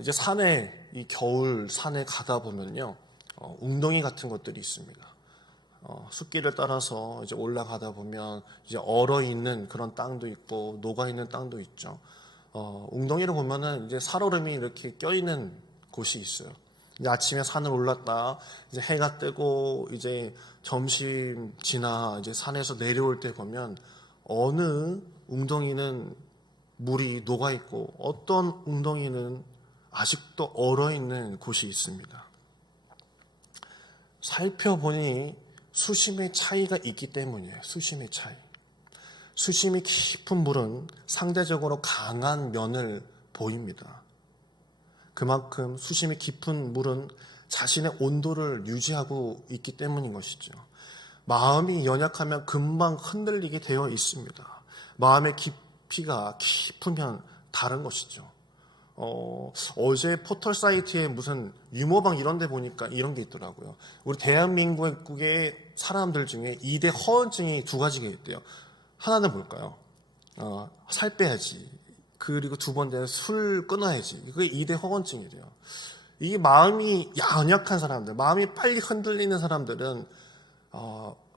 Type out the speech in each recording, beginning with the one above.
이제 산에, 이 겨울 산에 가다 보면요, 웅덩이 같은 것들이 있습니다. 숲길을 따라서 이제 올라가다 보면 이제 얼어 있는 그런 땅도 있고 녹아 있는 땅도 있죠. 웅덩이를 보면은 이제 살얼음이 이렇게 껴있는 곳이 있어요. 이제 아침에 산을 올랐다, 이제 해가 뜨고 이제 점심 지나 이제 산에서 내려올 때 보면 어느 웅덩이는 물이 녹아 있고 어떤 웅덩이는 아직도 얼어 있는 곳이 있습니다. 살펴보니 수심의 차이가 있기 때문이에요. 수심의 차이. 수심이 깊은 물은 상대적으로 강한 면을 보입니다. 그만큼 수심이 깊은 물은 자신의 온도를 유지하고 있기 때문인 것이죠. 마음이 연약하면 금방 흔들리게 되어 있습니다. 마음의 깊이가 깊으면 다른 것이죠. 어제 포털 사이트에 무슨 유머방 이런 데 보니까 이런 게 있더라고요. 우리 대한민국의 사람들 중에 2대 허언증이 2가지가 있대요. 하나는 뭘까요? 살 빼야지. 그리고 두 번째는 술 끊어야지. 그게 2대 허언증이래요. 이게 마음이 연약한 사람들, 마음이 빨리 흔들리는 사람들은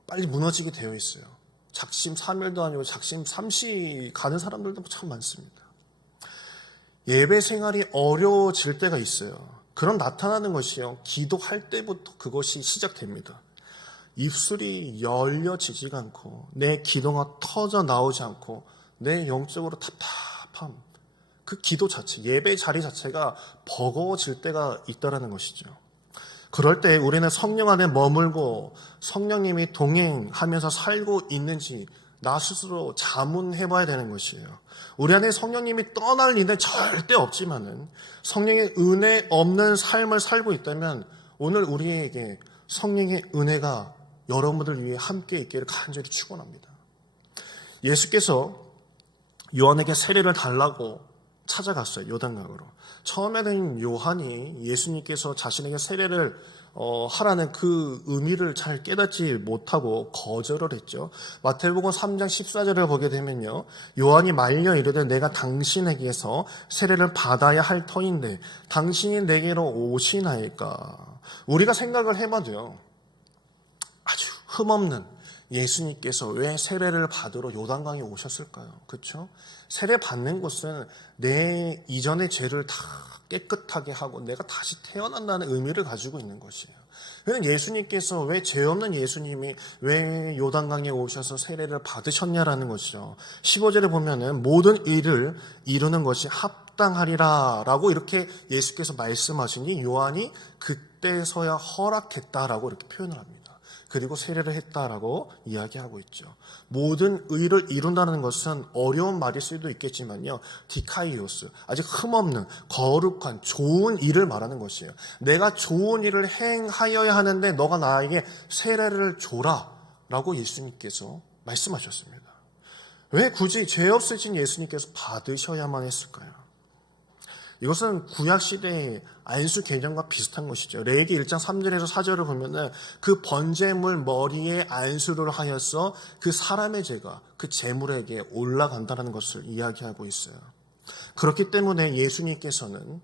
빨리 무너지게 되어 있어요. 작심삼일도 아니고 작심삼시 가는 사람들도 참 많습니다. 예배 생활이 어려워질 때가 있어요. 그럼 나타나는 것이요, 기도할 때부터 그것이 시작됩니다. 입술이 열려지지가 않고 내 기도가 터져 나오지 않고 내 영적으로 답답함, 그 기도 자체, 예배 자리 자체가 버거워질 때가 있다는 것이죠. 그럴 때 우리는 성령 안에 머물고 성령님이 동행하면서 살고 있는지 나 스스로 자문해봐야 되는 것이에요. 우리 안에 성령님이 떠날 일은 절대 없지만은 성령의 은혜 없는 삶을 살고 있다면 오늘 우리에게 성령의 은혜가 여러분들 위해 함께 있기를 간절히 축원합니다. 예수께서 요한에게 세례를 달라고 찾아갔어요. 요단강으로. 처음에는 요한이 예수님께서 자신에게 세례를 하라는 그 의미를 잘 깨닫지 못하고 거절을 했죠. 마태복음 3장 14절을 보게 되면요, 요한이 말려 이르되 내가 당신에게서 세례를 받아야 할 터인데 당신이 내게로 오시나이까. 우리가 생각을 해봐도요, 아주 흠없는 예수님께서 왜 세례를 받으러 요단강에 오셨을까요? 그렇죠? 세례 받는 것은 내 이전의 죄를 다 깨끗하게 하고 내가 다시 태어난다는 의미를 가지고 있는 것이에요. 그런데 예수님께서 왜 죄 없는 예수님이 왜 요단강에 오셔서 세례를 받으셨냐라는 것이죠. 15절에 보면은 모든 일을 이루는 것이 합당하리라라고 이렇게 예수께서 말씀하시니 요한이 그때서야 허락했다라고 이렇게 표현을 합니다. 그리고 세례를 했다라고 이야기하고 있죠. 모든 의를 이룬다는 것은 어려운 말일 수도 있겠지만요, 디카이오스, 아직 흠없는 거룩한 좋은 일을 말하는 것이에요. 내가 좋은 일을 행하여야 하는데 너가 나에게 세례를 줘라 라고 예수님께서 말씀하셨습니다. 왜 굳이 죄 없으신 예수님께서 받으셔야만 했을까요? 이것은 구약시대의 안수 개념과 비슷한 것이죠. 레위기 1장 3절에서 4절을 보면은 그 번제물 머리에 안수를 하여서 그 사람의 죄가 그 제물에게 올라간다는 것을 이야기하고 있어요. 그렇기 때문에 예수님께서는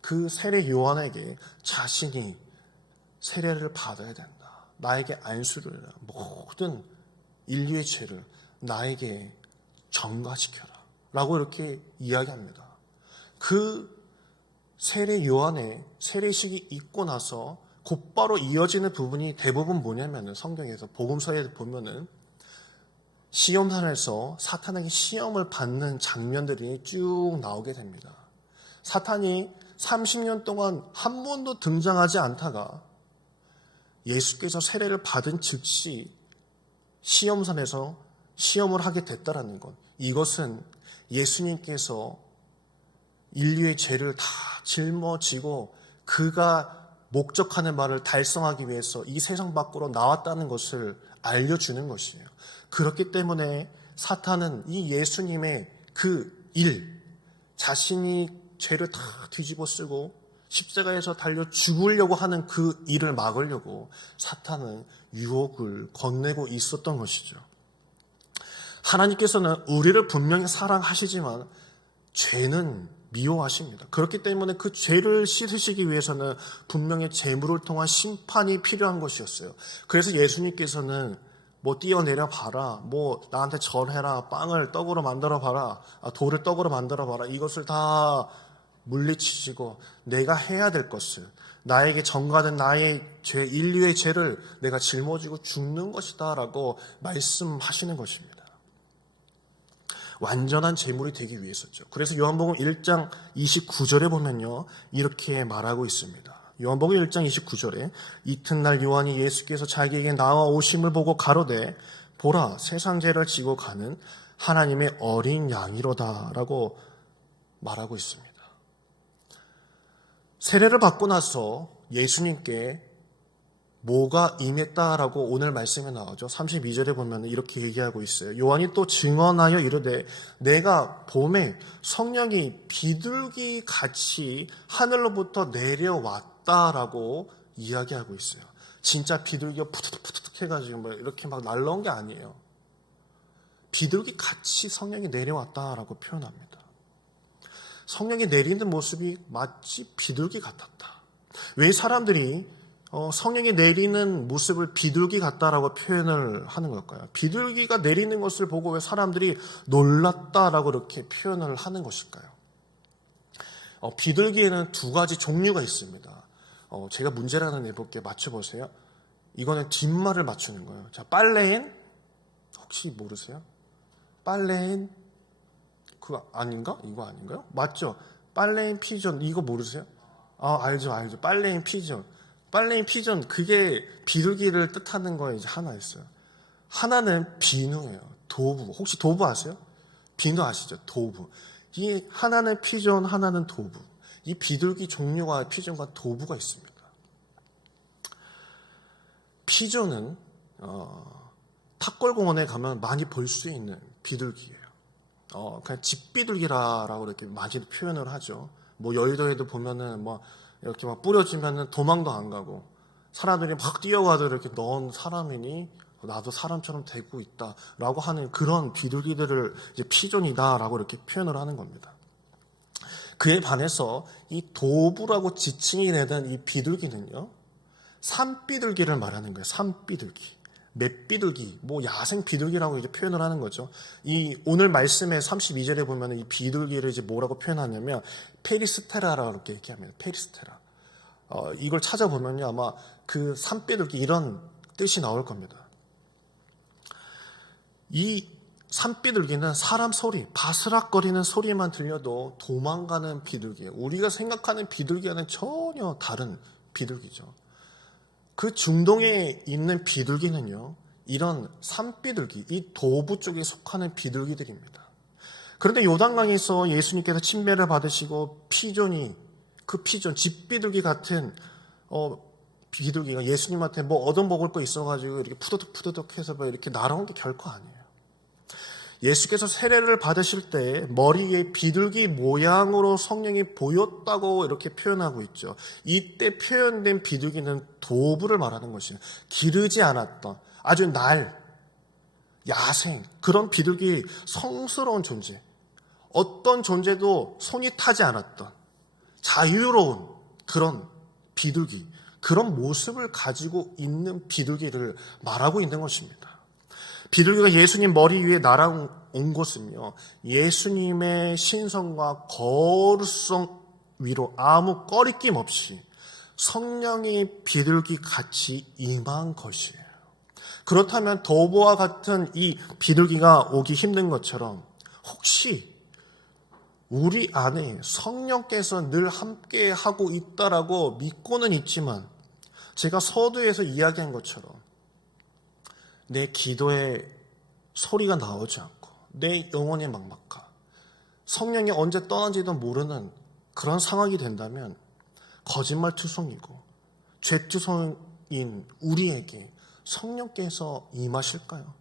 그 세례 요한에게 자신이 세례를 받아야 된다. 나에게 안수를 해라. 모든 인류의 죄를 나에게 전가시켜라. 라고 이렇게 이야기합니다. 그 세례 요한의 세례식이 있고 나서 곧바로 이어지는 부분이 대부분 뭐냐면은 성경에서 복음서에 보면은 시험산에서 사탄에게 시험을 받는 장면들이 쭉 나오게 됩니다. 사탄이 30년 동안 한 번도 등장하지 않다가 예수께서 세례를 받은 즉시 시험산에서 시험을 하게 됐다라는 것. 이것은 예수님께서 인류의 죄를 다 짊어지고 그가 목적하는 바를 달성하기 위해서 이 세상 밖으로 나왔다는 것을 알려주는 것이에요. 그렇기 때문에 사탄은 이 예수님의 그 일, 자신이 죄를 다 뒤집어 쓰고 십자가에서 달려 죽으려고 하는 그 일을 막으려고 사탄은 유혹을 건네고 있었던 것이죠. 하나님께서는 우리를 분명히 사랑하시지만 죄는 미워하십니다. 그렇기 때문에 그 죄를 씻으시기 위해서는 분명히 제물을 통한 심판이 필요한 것이었어요. 그래서 예수님께서는 뭐 뛰어내려 봐라, 뭐 나한테 절해라, 빵을 떡으로 만들어 봐라, 돌을 떡으로 만들어 봐라, 이것을 다 물리치시고 내가 해야 될 것을, 나에게 전가된 나의 죄, 인류의 죄를 내가 짊어지고 죽는 것이다 라고 말씀하시는 것입니다. 완전한 제물이 되기 위해서죠. 그래서 요한복음 1장 29절에 보면요, 이렇게 말하고 있습니다. 요한복음 1장 29절에 이튿날 요한이 예수께서 자기에게 나와 오심을 보고 가로되 보라 세상 죄를 지고 가는 하나님의 어린 양이로다 라고 말하고 있습니다. 세례를 받고 나서 예수님께 뭐가 임했다라고 오늘 말씀에 나오죠. 32절에 보면 이렇게 얘기하고 있어요. 요한이 또 증언하여 이르되 내가 봄에 성령이 비둘기 같이 하늘로부터 내려왔다라고 이야기하고 있어요. 진짜 비둘기가 푸드득 해가지고 뭐 이렇게 막 날라온 게 아니에요. 비둘기 같이 성령이 내려왔다라고 표현합니다. 성령이 내리는 모습이 마치 비둘기 같았다. 왜 사람들이 성령이 내리는 모습을 비둘기 같다라고 표현을 하는 걸까요? 비둘기가 내리는 것을 보고 왜 사람들이 놀랐다라고 이렇게 표현을 하는 것일까요? 비둘기에는 두 가지 종류가 있습니다. 제가 문제를 하나 내볼게요. 맞춰보세요. 이거는 뒷말을 맞추는 거예요. 자, 빨래엔 혹시 모르세요? 빨래엔 그거 아닌가? 이거 아닌가요? 맞죠? 빨래엔 피존 이거 모르세요? 알죠. 빨래엔 피존. 빨래인 피존, 그게 비둘기를 뜻하는 거에 이제 하나 있어요. 하나는 비누예요. 도부. 혹시 도부 아세요? 비누 아시죠? 도부. 이 하나는 피존, 하나는 도부. 이 비둘기 종류가 피존과 도부가 있습니다. 피존은 탑골공원에 가면 많이 볼 수 있는 비둘기예요. 그냥 집비둘기라고 이렇게 많이 표현을 하죠. 뭐 여의도에도 보면은 뭐 이렇게 막 뿌려지면은 도망도 안 가고 사람들이 막 뛰어가도 이렇게 넣은 사람이니 나도 사람처럼 되고 있다라고 하는 그런 비둘기들을 이제 피존이다라고 이렇게 표현을 하는 겁니다. 그에 반해서 이 도부라고 지칭이 되는 이 비둘기는요, 산비둘기를 말하는 거예요. 산비둘기, 맷비둘기, 뭐 야생 비둘기라고 이제 표현을 하는 거죠. 이 오늘 말씀의 32절에 보면 이 비둘기를 이제 뭐라고 표현하냐면 페리스테라라고 이렇게 얘기합니다. 페리스테라. 이걸 찾아보면요, 아마 그 산비둘기 이런 뜻이 나올 겁니다. 이 산비둘기는 사람 소리, 바스락거리는 소리만 들려도 도망가는 비둘기예요. 우리가 생각하는 비둘기와는 전혀 다른 비둘기죠. 그 중동에 있는 비둘기는요, 이런 산비둘기, 이 도부 쪽에 속하는 비둘기들입니다. 그런데 요단강에서 예수님께서 침례를 받으시고 피존이, 그 피존, 집비둘기 같은 비둘기가 예수님한테 뭐 얻어먹을 거 있어가지고 이렇게 푸드득 해서 이렇게 날아온 게 결코 아니에요. 예수께서 세례를 받으실 때 머리에 비둘기 모양으로 성령이 보였다고 이렇게 표현하고 있죠. 이때 표현된 비둘기는 도부를 말하는 것이에요. 기르지 않았던 아주 야생, 그런 비둘기, 성스러운 존재, 어떤 존재도 손이 타지 않았던 자유로운 그런 비둘기, 그런 모습을 가지고 있는 비둘기를 말하고 있는 것입니다. 비둘기가 예수님 머리 위에 날아온 것은요, 예수님의 신성과 거룩성 위로 아무 꺼리낌 없이 성령이 비둘기 같이 임한 것이에요. 그렇다면 도보와 같은 이 비둘기가 오기 힘든 것처럼 혹시 우리 안에 성령께서 늘 함께 하고 있다라고 믿고는 있지만, 제가 서두에서 이야기한 것처럼 내 기도에 소리가 나오지 않고 내 영혼의 막막함, 성령이 언제 떠난지도 모르는 그런 상황이 된다면 거짓말투성이고 죄투성인 우리에게 성령께서 임하실까요?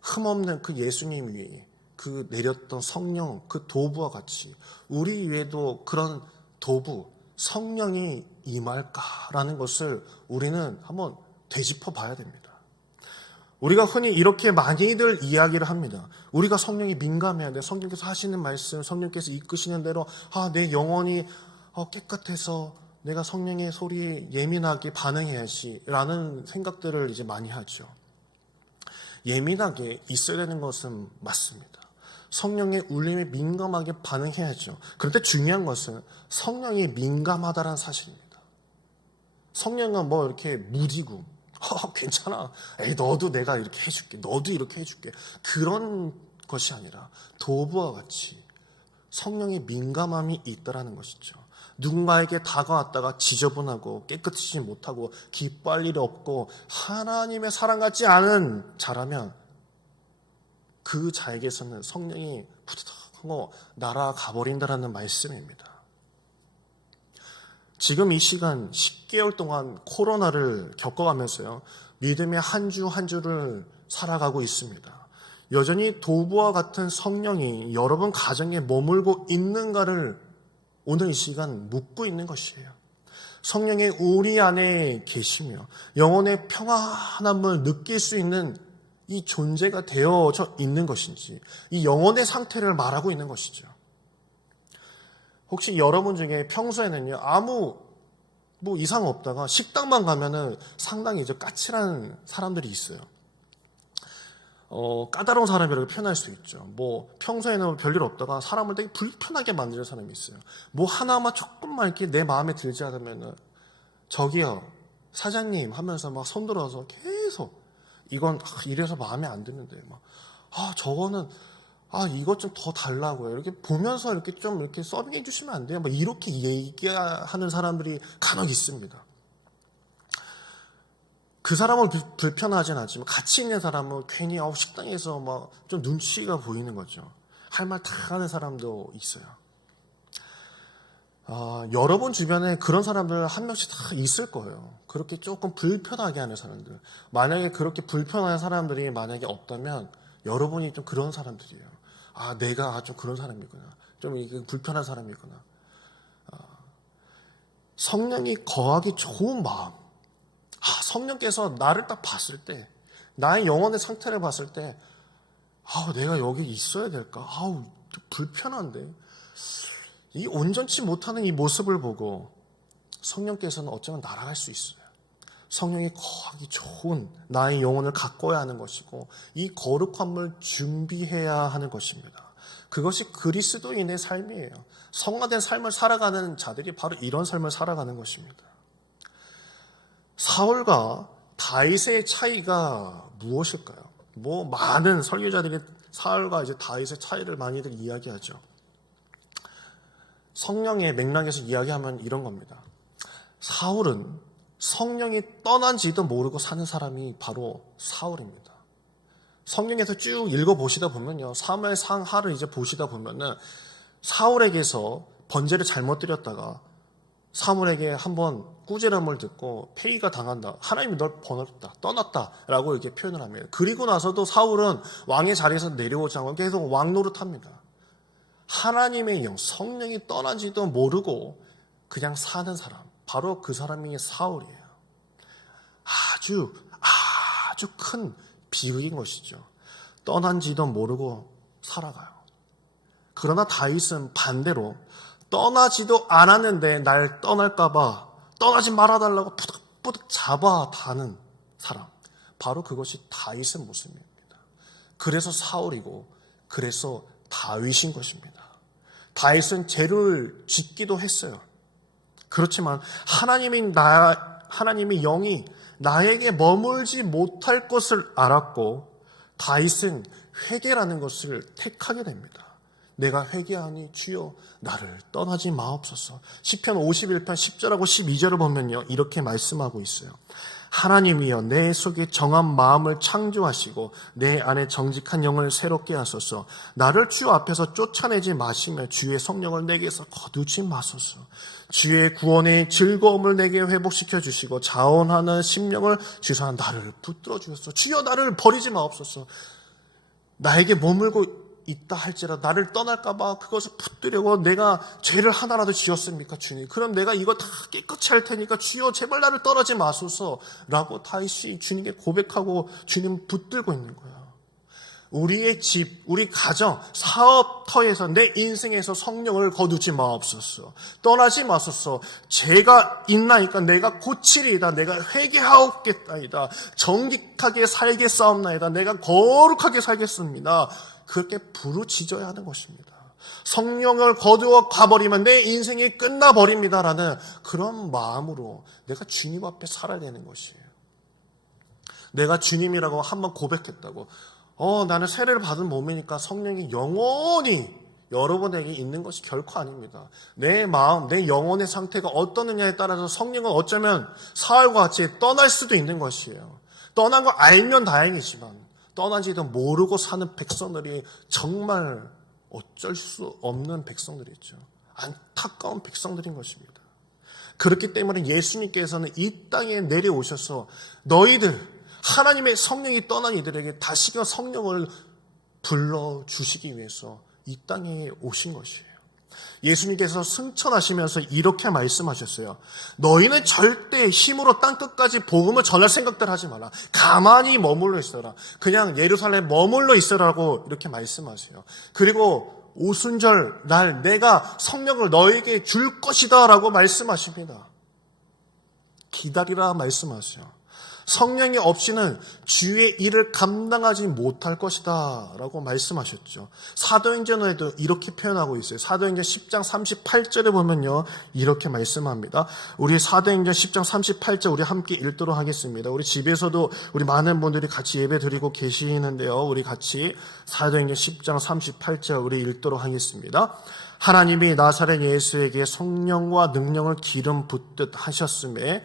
흠없는 그 예수님 위에 그 내렸던 성령, 그 도부와 같이 우리 위에도 그런 도부, 성령이 임할까라는 것을 우리는 한번 되짚어 봐야 됩니다. 우리가 흔히 이렇게 많이들 이야기를 합니다. 우리가 성령이 민감해야 돼. 성령께서 하시는 말씀, 성령께서 이끄시는 대로 내 영혼이 깨끗해서 내가 성령의 소리에 예민하게 반응해야지 라는 생각들을 이제 많이 하죠. 예민하게 있어야 되는 것은 맞습니다. 성령의 울림에 민감하게 반응해야죠. 그런데 중요한 것은 성령이 민감하다는 사실입니다. 성령은 뭐 이렇게 무디고 괜찮아. 에이, 너도 내가 이렇게 해줄게. 너도 이렇게 해줄게. 그런 것이 아니라 도부와 같이 성령의 민감함이 있다라는 것이죠. 누군가에게 다가왔다가 지저분하고 깨끗하지 못하고 기뻐할 일이 없고 하나님의 사랑 같지 않은 자라면 그 자에게서는 성령이 푸드덕하고 날아가 버린다라는 말씀입니다. 지금 이 시간 10개월 동안 코로나를 겪어가면서요, 믿음의 한 주 한 주를 살아가고 있습니다. 여전히 도부와 같은 성령이 여러분 가정에 머물고 있는가를 오늘 이 시간 묻고 있는 것이에요. 성령이 우리 안에 계시며 영혼의 평안함을 느낄 수 있는 이 존재가 되어져 있는 것인지, 이 영혼의 상태를 말하고 있는 것이죠. 혹시 여러분 중에 평소에는요, 아무 이상 없다가 식당만 가면은 상당히 이제 까칠한 사람들이 있어요. 까다로운 사람이라고 표현할 수 있죠. 평소에는 별일 없다가 사람을 되게 불편하게 만드는 사람이 있어요. 하나만 조금만 이렇게 내 마음에 들지 않으면은, 저기요, 사장님 하면서 막 손들어서 계속, 이건 이래서 마음에 안 드는데, 저거는, 이것 좀 더 달라고요. 이렇게 보면서 이렇게 좀 이렇게 서빙해 주시면 안 돼요? 이렇게 얘기하는 사람들이 간혹 있습니다. 그 사람은 불편하진 않지만 같이 있는 사람은 괜히 식당에서 좀 눈치가 보이는 거죠. 할 말 다 하는 사람도 있어요. 여러분 주변에 그런 사람들 한 명씩 다 있을 거예요. 그렇게 조금 불편하게 하는 사람들. 만약에 그렇게 불편한 사람들이 만약에 없다면 여러분이 좀 그런 사람들이에요. 내가 좀 그런 사람이구나. 좀 이게 불편한 사람이구나. 성령이 거하기 좋은 마음. 성령께서 나를 딱 봤을 때, 나의 영혼의 상태를 봤을 때, 내가 여기 있어야 될까? 불편한데. 이 온전치 못하는 이 모습을 보고 성령께서는 어쩌면 날아갈 수 있어요. 성령이 거하기 좋은 나의 영혼을 가꿔야 하는 것이고, 이 거룩함을 준비해야 하는 것입니다. 그것이 그리스도인의 삶이에요. 성화된 삶을 살아가는 자들이 바로 이런 삶을 살아가는 것입니다. 사울과 다윗의 차이가 무엇일까요? 많은 설교자들이 사울과 이제 다윗의 차이를 많이들 이야기하죠. 성령의 맥락에서 이야기하면 이런 겁니다. 사울은 성령이 떠난지도 모르고 사는 사람이 바로 사울입니다. 성령에서 쭉 읽어보시다 보면요, 사무엘 상하를 이제 보시다 보면은 사울에게서 번제를 잘못 드렸다가 사무엘에게 한번 꾸지람을 듣고 폐위가 당한다. 하나님이 널 버렸다, 떠났다라고 이렇게 표현을 합니다. 그리고 나서도 사울은 왕의 자리에서 내려오지 않고 계속 왕 노릇합니다. 하나님의 영, 성령이 떠난지도 모르고 그냥 사는 사람, 바로 그 사람이 사울이에요. 아주 큰 비극인 것이죠. 떠난지도 모르고 살아가요. 그러나 다윗은 반대로 떠나지도 않았는데 날 떠날까봐 떠나지 말아달라고 푸득푸득 잡아다는 사람, 바로 그것이 다윗의 모습입니다. 그래서 사울이고 그래서 다윗인 것입니다. 다윗은 죄를 짓기도 했어요. 그렇지만 하나님의 영이 나에게 머물지 못할 것을 알았고 다윗은 회개라는 것을 택하게 됩니다. 내가 회개하니 주여 나를 떠나지 마옵소서. 시편 51편 10절하고 12절을 보면요, 이렇게 말씀하고 있어요. 하나님이여 내 속에 정한 마음을 창조하시고 내 안에 정직한 영을 새롭게 하소서. 나를 주 앞에서 쫓아내지 마시며 주의 성령을 내게서 거두지 마소서. 주의 구원의 즐거움을 내게 회복시켜 주시고 자원하는 심령을 주사 나를 붙들어 주소서. 주여 나를 버리지 마옵소서. 나에게 머물고 있다 할지라도 나를 떠날까봐 그것을 붙들려고 내가 죄를 하나라도 지었습니까 주님? 그럼 내가 이거 다 깨끗이 할 테니까 주여 제발 나를 떠나지 마소서 라고 다윗이 주님께 고백하고 주님 붙들고 있는 거야. 우리의 집, 우리 가정, 사업터에서 내 인생에서 성령을 거두지 마옵소서. 떠나지 마소서. 죄가 있나이까 내가 고치리이다. 내가 회개하옵겠다이다. 정직하게 살겠사옵나이다. 내가 거룩하게 살겠습니다. 그렇게 부르짖어야 하는 것입니다. 성령을 거두어 가버리면 내 인생이 끝나버립니다라는 그런 마음으로 내가 주님 앞에 살아야 되는 것이에요. 내가 주님이라고 한번 고백했다고 나는 세례를 받은 몸이니까 성령이 영원히 여러분에게 있는 것이 결코 아닙니다. 내 마음, 내 영혼의 상태가 어떠느냐에 따라서 성령은 어쩌면 사흘과 같이 떠날 수도 있는 것이에요. 떠난 거 알면 다행이지만 떠난지도 모르고 사는 백성들이 정말 어쩔 수 없는 백성들이죠. 안타까운 백성들인 것입니다. 그렇기 때문에 예수님께서는 이 땅에 내려오셔서 너희들 하나님의 성령이 떠난 이들에게 다시금 성령을 불러주시기 위해서 이 땅에 오신 것이에요. 예수님께서 승천하시면서 이렇게 말씀하셨어요. 너희는 절대 힘으로 땅끝까지 복음을 전할 생각들 하지 마라. 가만히 머물러 있어라. 그냥 예루살렘에 머물러 있어라고 이렇게 말씀하세요. 그리고 오순절 날 내가 성령을 너에게 줄 것이다 라고 말씀하십니다. 기다리라 말씀하세요. 성령이 없이는 주의 일을 감당하지 못할 것이다 라고 말씀하셨죠. 사도행전에도 이렇게 표현하고 있어요. 사도행전 10장 38절에 보면요 이렇게 말씀합니다. 우리 사도행전 10장 38절 우리 함께 읽도록 하겠습니다. 우리 집에서도 우리 많은 분들이 같이 예배 드리고 계시는데요, 우리 같이 사도행전 10장 38절 우리 읽도록 하겠습니다. 하나님이 나사렛 예수에게 성령과 능력을 기름 붓듯 하셨음에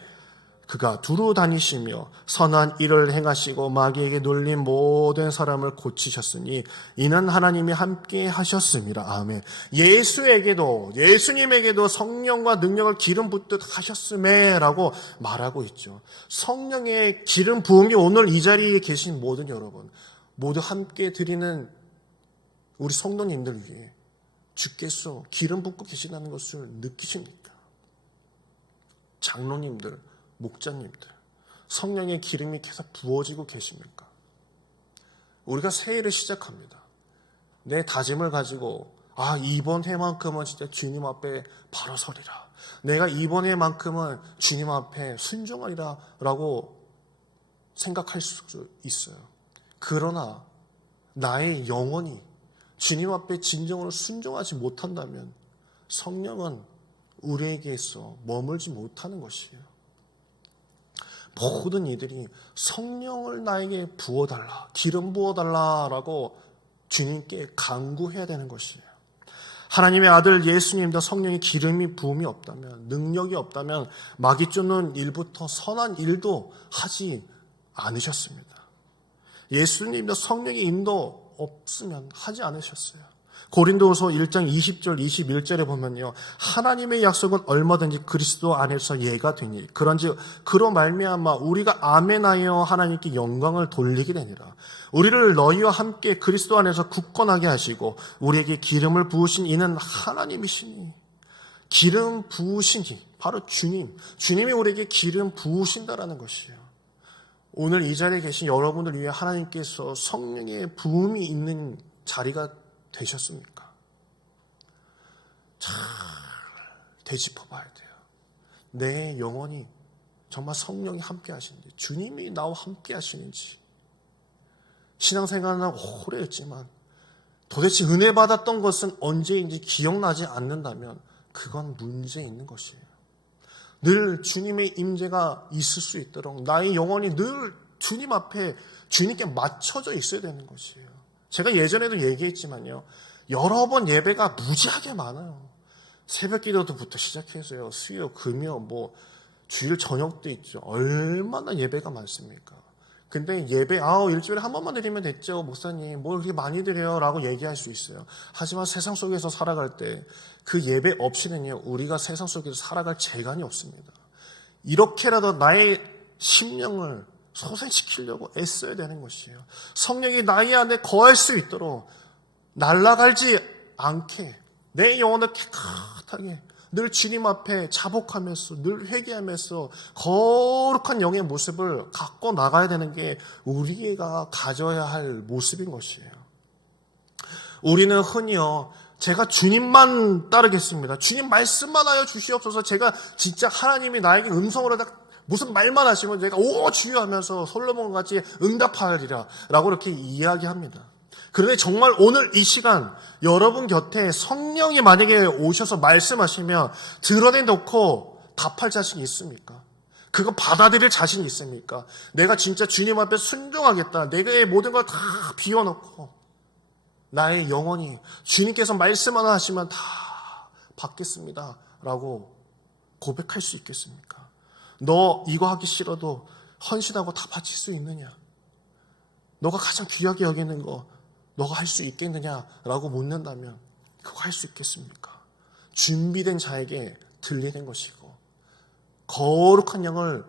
그가 두루 다니시며 선한 일을 행하시고 마귀에게 눌린 모든 사람을 고치셨으니 이는 하나님이 함께 하셨습니다. 아멘. 예수님에게도 성령과 능력을 기름 붓듯 하셨음에 라고 말하고 있죠. 성령의 기름 부음이 오늘 이 자리에 계신 모든 여러분 모두 함께 드리는 우리 성도님들 위해 주께서 기름 붓고 계시다는 것을 느끼십니까? 장로님들, 목자님들, 성령의 기름이 계속 부어지고 계십니까? 우리가 새해를 시작합니다. 내 다짐을 가지고 이번 해만큼은 진짜 주님 앞에 바로 서리라. 내가 이번 해만큼은 주님 앞에 순종하리라 라고 생각할 수 있어요. 그러나 나의 영혼이 주님 앞에 진정으로 순종하지 못한다면 성령은 우리에게서 머물지 못하는 것이에요. 모든 이들이 성령을 나에게 부어달라, 기름 부어달라라고 주님께 간구해야 되는 것이에요. 하나님의 아들 예수님도 성령의 기름이 부음이 없다면, 능력이 없다면 마귀 쫓는 일부터 선한 일도 하지 않으셨습니다. 예수님도 성령의 인도 없으면 하지 않으셨어요. 고린도후서 1장 20절 21절에 보면요, 하나님의 약속은 얼마든지 그리스도 안에서 예가 되니 그런즉 그로 말미암아 우리가 아멘하여 하나님께 영광을 돌리게 되니라. 우리를 너희와 함께 그리스도 안에서 굳건하게 하시고 우리에게 기름을 부으신 이는 하나님이시니, 기름 부으시니 바로 주님이 우리에게 기름 부으신다라는 것이에요. 오늘 이 자리에 계신 여러분을 위해 하나님께서 성령의 부음이 있는 자리가 되셨습니까? 잘 되짚어 봐야 돼요. 내 영혼이 정말 성령이 함께 하시는지, 주님이 나와 함께 하시는지. 신앙생활을 오래 했지만 도대체 은혜 받았던 것은 언제인지 기억나지 않는다면 그건 문제 있는 것이에요. 늘 주님의 임재가 있을 수 있도록 나의 영혼이 늘 주님 앞에 주님께 맞춰져 있어야 되는 것이에요. 제가 예전에도 얘기했지만요, 여러 번 예배가 무지하게 많아요. 새벽 기도부터 시작해서요, 수요, 금요, 주일 저녁도 있죠. 얼마나 예배가 많습니까? 근데 예배, 일주일에 한 번만 드리면 됐죠, 목사님. 뭘 그렇게 많이 드려요? 라고 얘기할 수 있어요. 하지만 세상 속에서 살아갈 때 그 예배 없이는요, 우리가 세상 속에서 살아갈 재간이 없습니다. 이렇게라도 나의 심령을 소생시키려고 애써야 되는 것이에요. 성령이 나의 안에 거할 수 있도록 날아가지 않게 내 영혼을 깨끗하게 늘 주님 앞에 자복하면서 늘 회개하면서 거룩한 영의 모습을 갖고 나가야 되는 게 우리가 가져야 할 모습인 것이에요. 우리는 흔히요, 제가 주님만 따르겠습니다, 주님 말씀만 하여 주시옵소서, 제가 진짜 하나님이 나에게 음성으로 무슨 말만 하시면 제가 오 주여 하면서 솔로몬과 같이 응답하리라 라고 이렇게 이야기합니다. 그런데 정말 오늘 이 시간 여러분 곁에 성령이 만약에 오셔서 말씀하시면 드러내놓고 답할 자신이 있습니까? 그거 받아들일 자신이 있습니까? 내가 진짜 주님 앞에 순종하겠다, 내게 모든 걸 다 비워놓고 나의 영혼이 주님께서 말씀 하나 하시면 다 받겠습니다 라고 고백할 수 있겠습니까? 너 이거 하기 싫어도 헌신하고 다 바칠 수 있느냐? 너가 가장 귀하게 여기는 거 너가 할 수 있겠느냐라고 묻는다면 그거 할 수 있겠습니까? 준비된 자에게 들리는 것이고 거룩한 영을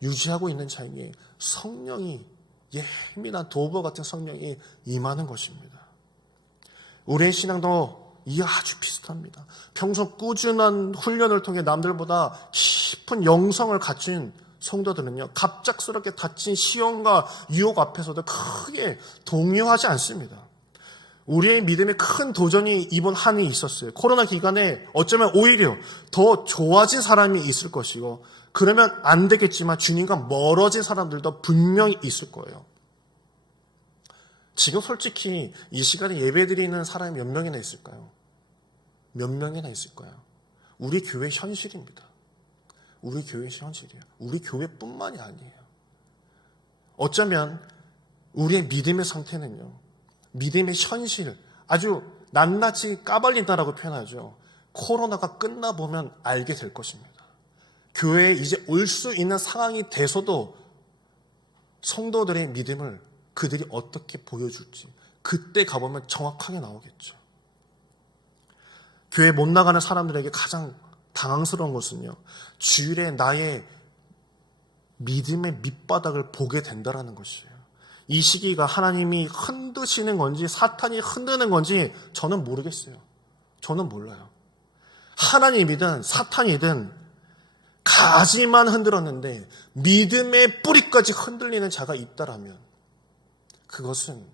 유지하고 있는 자에게 성령이, 예민한 도버 같은 성령이 임하는 것입니다. 우리의 신앙도 이 아주 비슷합니다. 평소 꾸준한 훈련을 통해 남들보다 깊은 영성을 갖춘 성도들은요, 갑작스럽게 닥친 시험과 유혹 앞에서도 크게 동요하지 않습니다. 우리의 믿음에 큰 도전이 이번 한 해 있었어요. 코로나 기간에 어쩌면 오히려 더 좋아진 사람이 있을 것이고, 그러면 안 되겠지만 주님과 멀어진 사람들도 분명히 있을 거예요. 지금 솔직히 이 시간에 예배드리는 사람이 몇 명이나 있을까요? 몇 명이나 있을까요? 우리 교회 현실입니다. 우리 교회의 현실이에요. 우리 교회뿐만이 아니에요. 어쩌면 우리의 믿음의 상태는요, 믿음의 현실, 아주 낱낱이 까발린다라고 표현하죠. 코로나가 끝나보면 알게 될 것입니다. 교회에 이제 올 수 있는 상황이 돼서도 성도들의 믿음을 그들이 어떻게 보여줄지 그때 가보면 정확하게 나오겠죠. 교회 못 나가는 사람들에게 가장 당황스러운 것은요, 주일에 나의 믿음의 밑바닥을 보게 된다는 것이에요. 이 시기가 하나님이 흔드시는 건지 사탄이 흔드는 건지 저는 모르겠어요. 저는 몰라요. 하나님이든 사탄이든 가지만 흔들었는데 믿음의 뿌리까지 흔들리는 자가 있다라면 그것은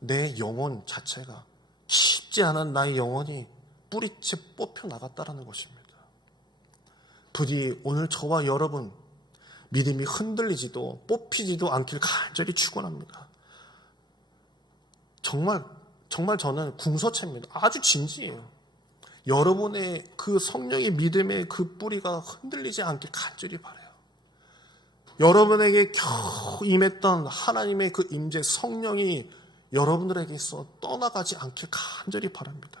내 영혼 자체가, 쉽지 않은 나의 영혼이 뿌리채 뽑혀 나갔다라는 것입니다. 부디 오늘 저와 여러분 믿음이 흔들리지도 뽑히지도 않길 간절히 축원합니다. 정말 저는 궁서체입니다. 아주 진지해요. 여러분의 그 성령의 믿음의 그 뿌리가 흔들리지 않길 간절히 바라요. 여러분에게 겨우 임했던 하나님의 그 임재, 성령이 여러분들에게서 떠나가지 않길 간절히 바랍니다.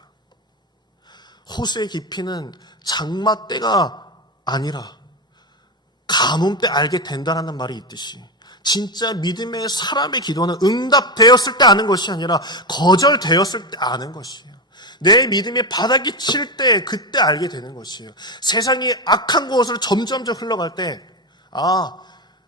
호수의 깊이는 장마 때가 아니라 가뭄 때 알게 된다는 말이 있듯이, 진짜 믿음의 사람의 기도는 응답되었을 때 아는 것이 아니라 거절되었을 때 아는 것이에요. 내 믿음의 바닥이 칠 때 그때 알게 되는 것이에요. 세상이 악한 곳으로 점점 흘러갈 때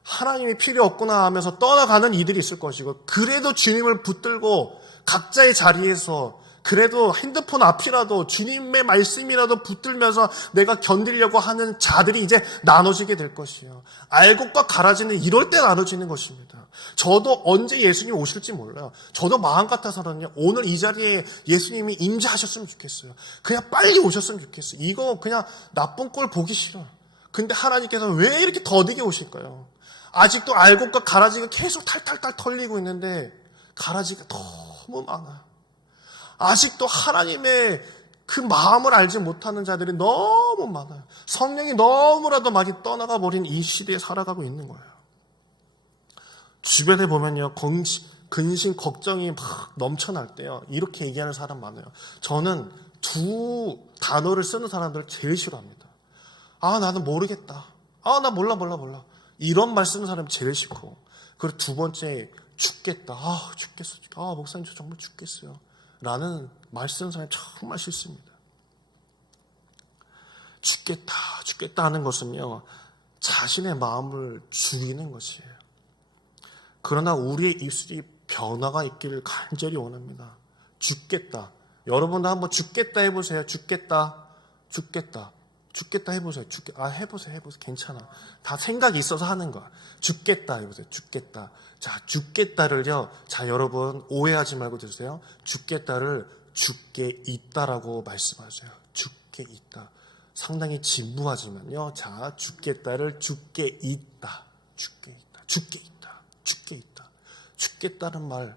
하나님이 필요 없구나 하면서 떠나가는 이들이 있을 것이고, 그래도 주님을 붙들고 각자의 자리에서 그래도 핸드폰 앞이라도 주님의 말씀이라도 붙들면서 내가 견디려고 하는 자들이 이제 나눠지게 될 것이에요. 알곡과 가라지는 이럴 때 나눠지는 것입니다. 저도 언제 예수님이 오실지 몰라요. 저도 마음 같아서는요, 오늘 이 자리에 예수님이 임재하셨으면 좋겠어요. 그냥 빨리 오셨으면 좋겠어요. 이거 그냥 나쁜 꼴 보기 싫어요. 근데 하나님께서 왜 이렇게 더디게 오실까요? 아직도 알곡과 가라지가 계속 탈탈탈 털리고 있는데 가라지가 너무 많아요. 아직도 하나님의 그 마음을 알지 못하는 자들이 너무 많아요. 성령이 너무나도 많이 떠나가 버린 이 시대에 살아가고 있는 거예요. 주변에 보면요, 근심, 걱정이 막 넘쳐날 때요, 이렇게 얘기하는 사람 많아요. 저는 두 단어를 쓰는 사람들을 제일 싫어합니다. 나는 모르겠다. 나 몰라. 이런 말 쓰는 사람이 제일 싫고, 그리고 두 번째, 죽겠다. 죽겠어. 목사님 저 정말 죽겠어요. 라는 말 쓰는 사람이 정말 싫습니다. 죽겠다 하는 것은요, 자신의 마음을 죽이는 것이에요. 그러나 우리의 입술이 변화가 있기를 간절히 원합니다. 죽겠다. 여러분도 한번 죽겠다 해보세요. 죽겠다. 해보세요. 해보세요. 괜찮아. 다 생각이 있어서 하는 거야. 죽겠다 해보세요. 죽겠다. 자, 죽겠다를요. 자, 여러분 오해하지 말고 들으세요. 죽겠다를 죽게 있다라고 말씀하세요. 죽게 있다. 상당히 진부하지만요. 자, 죽겠다를 죽게 있다. 죽겠다는 말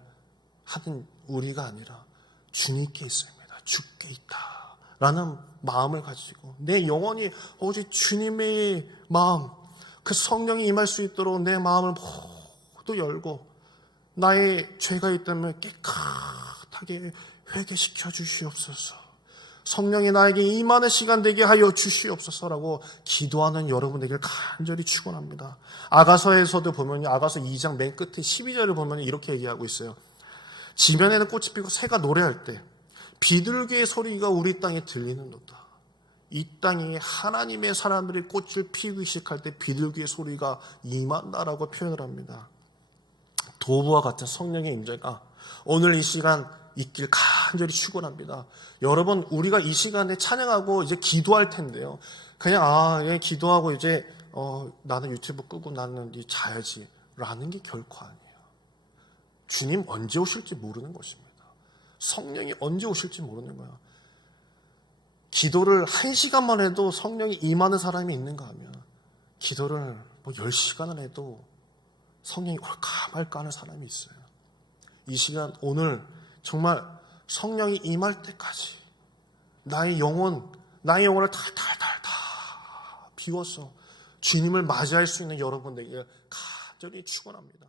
하는 우리가 아니라 주님께 있습니다. 죽게 있다. 라는 마음을 가지고 내 영혼이 오직 주님의 마음, 그 성령이 임할 수 있도록 내 마음을 모두 열고 나의 죄가 있다면 깨끗하게 회개시켜 주시옵소서. 성령이 나에게 임하는 시간 되게 하여 주시옵소서라고 기도하는 여러분에게 간절히 축원합니다. 아가서에서도 보면 아가서 2장 맨 끝에 12절을 보면 이렇게 얘기하고 있어요. 지면에는 꽃이 피고 새가 노래할 때 비둘기의 소리가 우리 땅에 들리는도다. 이 땅에 하나님의 사람들이 꽃을 피우기 시작할 때 비둘기의 소리가 임한다라고 표현을 합니다. 도부와 같은 성령의 임재가 오늘 이 시간 있길 간절히 축원합니다. 여러분, 우리가 이 시간에 찬양하고 이제 기도할 텐데요. 그냥 기도하고 이제 나는 유튜브 끄고 나는 이제 자야지 라는 게 결코 아니에요. 주님 언제 오실지 모르는 것입니다. 성령이 언제 오실지 모르는 거야. 기도를 1시간만 해도 성령이 임하는 사람이 있는가 하면 기도를 10시간을 해도 성령이 올까 말까 하는 사람이 있어요. 이 시간 오늘 정말 성령이 임할 때까지 나의 영혼을 탈탈탈 다 비워서 주님을 맞이할 수 있는 여러분에게 간절히 축원합니다.